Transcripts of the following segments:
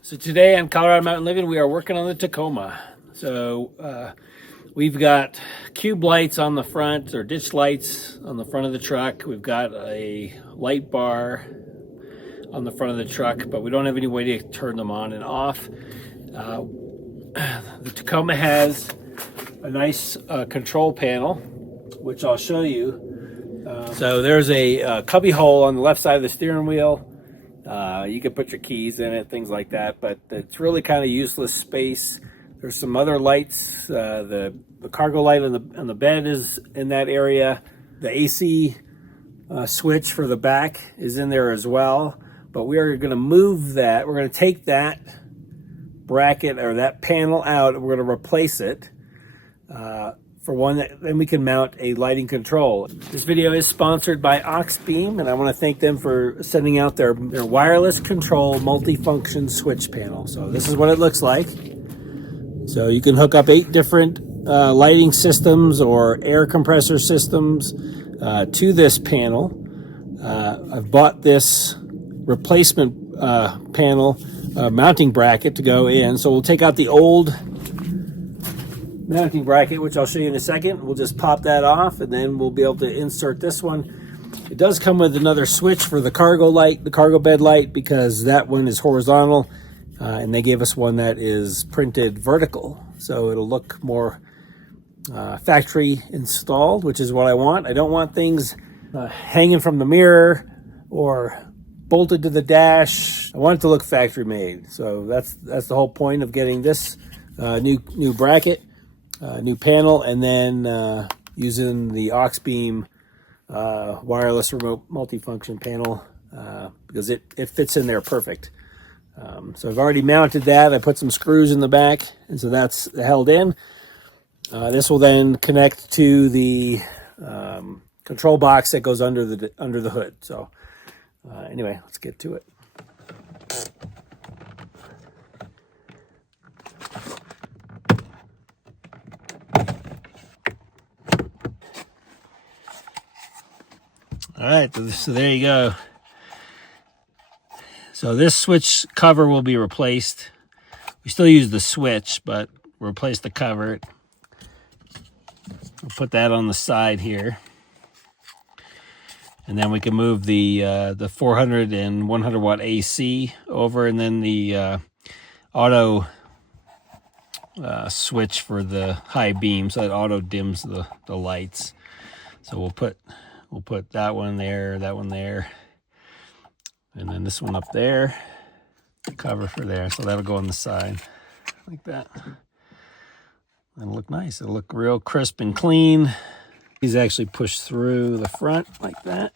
So today on Colorado Mountain Living, we are working on the Tacoma. So we've got cube lights on the front, or ditch lights on the front of the truck. We've got a light bar on the front of the truck, but we don't have any way to turn them on and off. The Tacoma has a nice control panel, which I'll show you. So there's a cubby hole on the left side of the steering wheel. You can put your keys in it, things like that, but it's really kind of useless space. There's some other lights. The cargo light on the bed is in that area. The AC switch for the back is in there as well. But we are going to move that. We're going to take that bracket or that panel out, and we're going to replace it for one that then we can mount a lighting control. This video is sponsored by Auxbeam, and I want to thank them for sending out their wireless control multifunction switch panel. So this is what it looks like. So you can hook up 8 different lighting systems or air compressor systems to this panel. I've bought this replacement panel mounting bracket to go in. So we'll take out the old mounting bracket, which I'll show you in a second. We'll just pop that off, and then we'll be able to insert this one. It does come with another switch for the cargo light, the cargo bed light, because that one is horizontal, and they gave us one that is printed vertical, so it'll look more factory installed, which is what I want. I don't want things hanging from the mirror or bolted to the dash. I want it to look factory made. So that's the whole point of getting this new bracket. New panel, and then using the Auxbeam wireless remote multifunction panel because it fits in there perfect. So I've already mounted that. I put some screws in the back, and so that's held in. This will then connect to the control box that goes under the hood. So anyway, let's get to it. All right, so there you go. So this switch cover will be replaced. We still use the switch, but replace the cover. We'll put that on the side here. And then we can move the 400 and 100 watt AC over, and then the auto switch for the high beam, so that auto dims the lights. So we'll put that one there, and then this one up there, cover for there. So that'll go on the side like that. It'll look nice. It'll look real crisp and clean. These actually push through the front like that.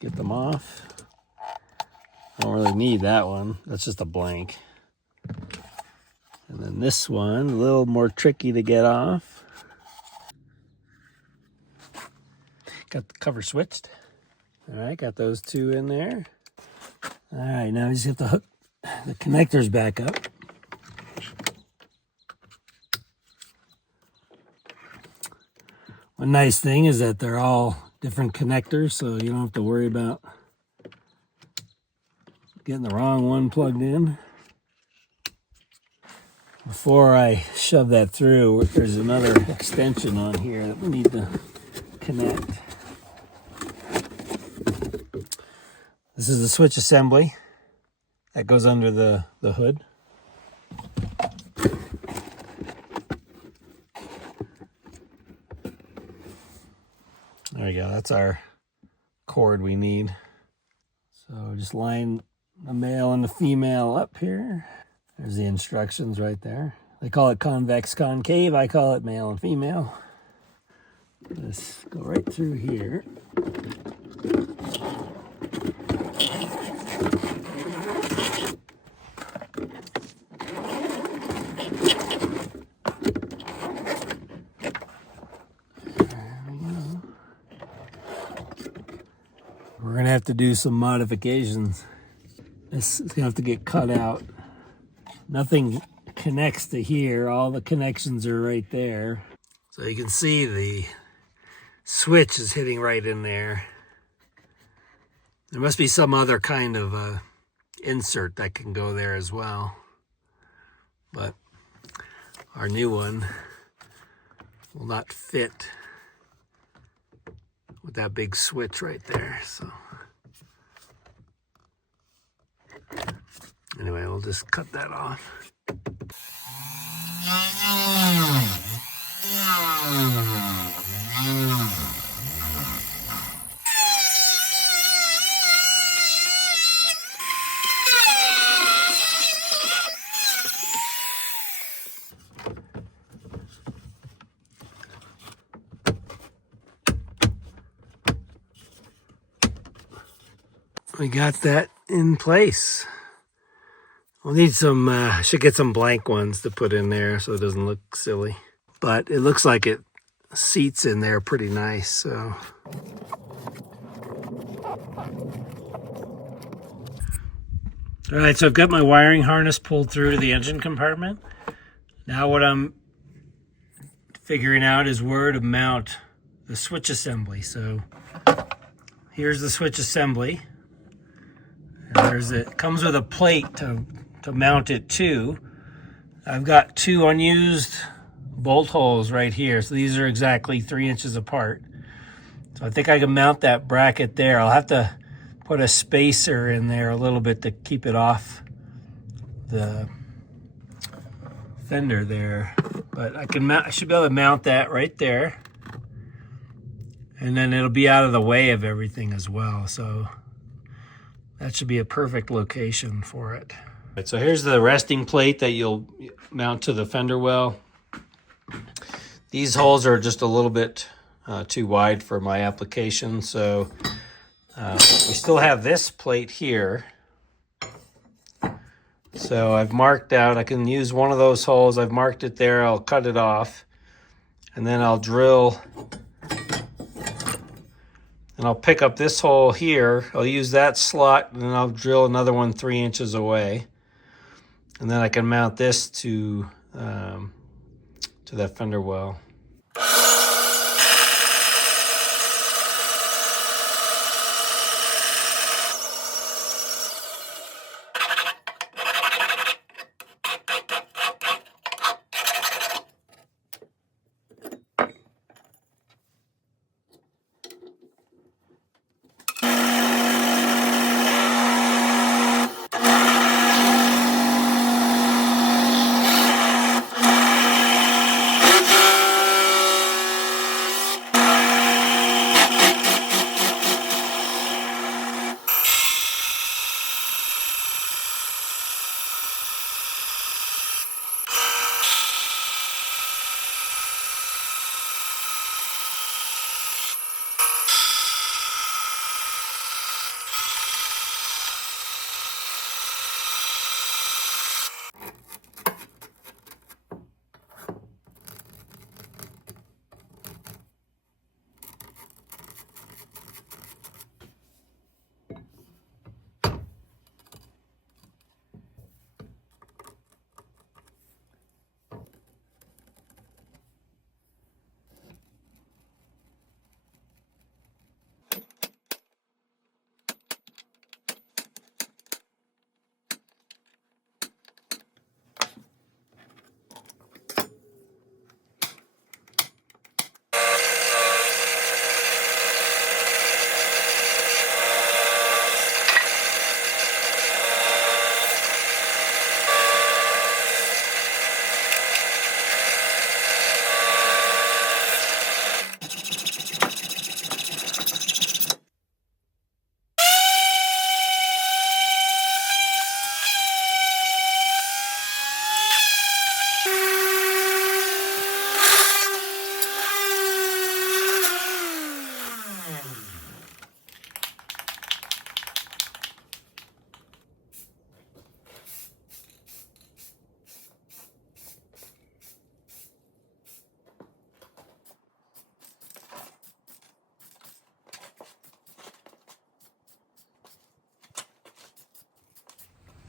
Get them off. I don't really need that one. That's just a blank. And then this one, a little more tricky to get off. Got the cover switched. All right, got those two in there. All right, now we just have to hook the connectors back up. One nice thing is that they're all different connectors, so you don't have to worry about getting the wrong one plugged in. Before I shove that through, there's another extension on here that we need to connect. This is the switch assembly that goes under the hood. There we go. That's our cord we need. So just line the male and the female up here. There's the instructions right there. They call it convex concave. I call it male and female. Just go right through here. We're going to have to do some modifications. This is going to have to get cut out. Nothing connects to here. All the connections are right there. So you can see the switch is hitting right in there. There must be some other kind of insert that can go there as well. but our new one will not fit with that big switch right there. So anyway, we'll just cut that off. We got that in place. We'll need some, should get some blank ones to put in there so it doesn't look silly. But it looks like it seats in there pretty nice, so. All right, so I've got my wiring harness pulled through to the engine compartment. Now what I'm figuring out is where to mount the switch assembly. So here's the switch assembly. And it comes with a plate to mount it to. I've got 2 unused bolt holes right here. So these are exactly 3 inches apart. So I think I can mount that bracket there. I'll have to put a spacer in there a little bit to keep it off the fender there. But I should be able to mount that right there. And then it'll be out of the way of everything as well. So that should be a perfect location for it. Right, so here's the resting plate that you'll mount to the fender well. These holes are just a little bit too wide for my application, so we still have this plate here. So I've marked out, I can use one of those holes. I've marked it there, I'll cut it off, and then I'll drill. And I'll pick up this hole here. I'll use that slot, and then I'll drill another one 3 inches away. And then I can mount this to that fender well.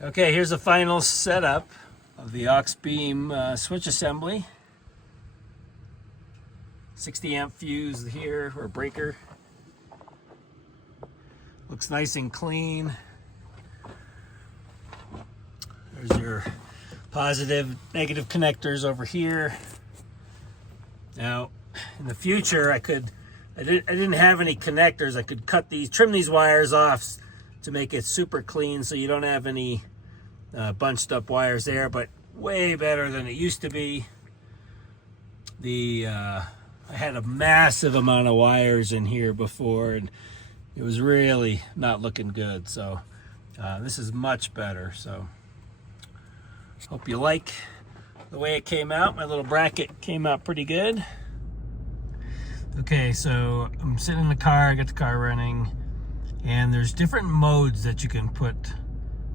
Okay, here's the final setup of the Auxbeam switch assembly. 60 amp fuse here, or breaker. Looks nice and clean. There's your positive, negative connectors over here. Now, in the future, I didn't have any connectors. I could trim these wires off to make it super clean, so you don't have any bunched up wires there. But way better than it used to be. I had a massive amount of wires in here before, and it was really not looking good. So this is much better. So hope you like the way it came out. My little bracket came out pretty good. Okay, so I'm sitting in the car, I got the car running, and there's different modes that you can put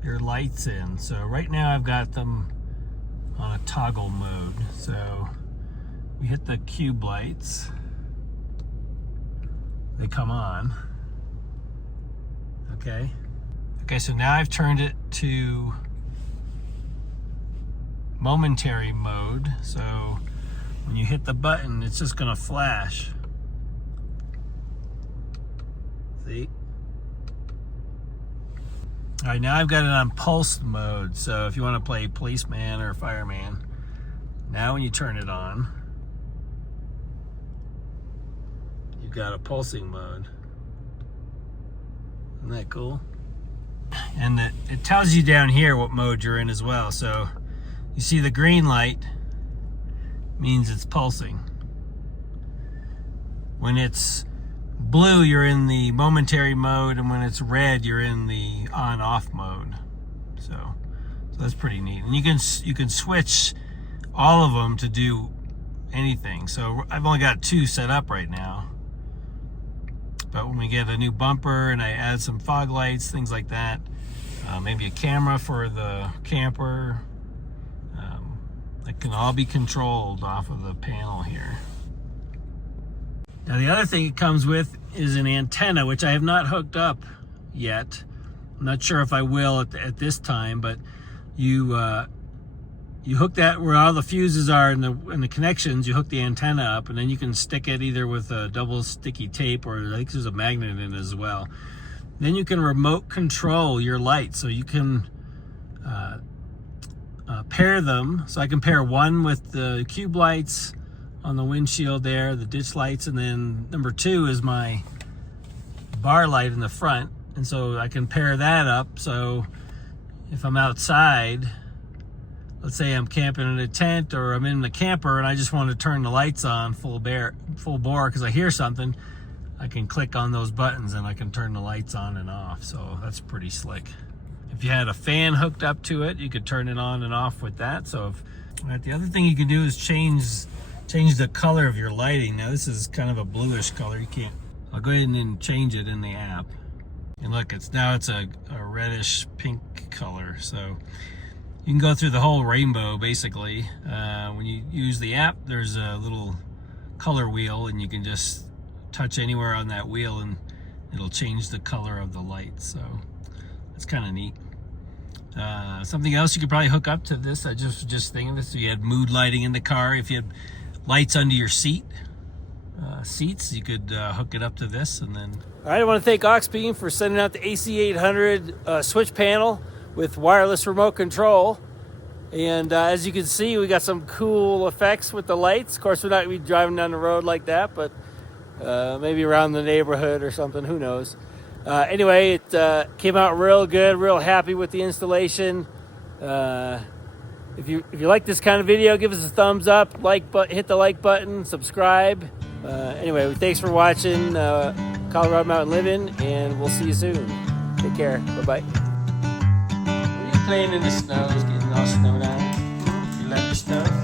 your lights in. So right now I've got them on a toggle mode. So we hit the cube lights, they come on. Okay, so now I've turned it to momentary mode. So when you hit the button, it's just gonna flash. See? All right, now I've got it on pulse mode. So if you want to play policeman or fireman, now when you turn it on, you've got a pulsing mode. Isn't that cool? And it tells you down here what mode you're in as well. So you see the green light means it's pulsing. When it's blue, you're in the momentary mode, and when it's red, you're in the on-off mode. So that's pretty neat. And you can switch all of them to do anything. So I've only got 2 set up right now. But when we get a new bumper and I add some fog lights, things like that, maybe a camera for the camper, that can all be controlled off of the panel here. Now the other thing it comes with is an antenna, which I have not hooked up yet. I'm not sure if I will at this time, but you hook that where all the fuses are and the connections. You hook the antenna up, and then you can stick it either with a double sticky tape, or I think there's a magnet in it as well. Then you can remote control your lights, so you can pair them. So I can pair one with the cube lights on the windshield there, the ditch lights, and then number 2 is my bar light in the front. And so I can pair that up. So if I'm outside, let's say I'm camping in a tent or I'm in the camper and I just want to turn the lights on full bore because I hear something, I can click on those buttons and I can turn the lights on and off. So that's pretty slick. If you had a fan hooked up to it, you could turn it on and off with that. So the other thing you can do is change the color of your lighting. Now this is kind of a bluish color. I'll go ahead and change it in the app. And look, it's a reddish pink color. So you can go through the whole rainbow basically. When you use the app, there's a little color wheel, and you can just touch anywhere on that wheel and it'll change the color of the light. So it's kind of neat. Something else you could probably hook up to this, I just thinking this, if you had mood lighting in the car, if you had lights under your seats, you could hook it up to this. And then all right, I want to thank Auxbeam for sending out the AC800 switch panel with wireless remote control. And as you can see, we got some cool effects with the lights. Of course, we're not going to be driving down the road like that, but maybe around the neighborhood or something, who knows. Anyway, it came out real good, real happy with the installation. If you like this kind of video, give us a thumbs up, hit the like button, subscribe. Anyway, thanks for watching Colorado Mountain Living, and we'll see you soon. Take care. Bye-bye. What are you playing in the snow? It's getting all snowed out. You like the snow?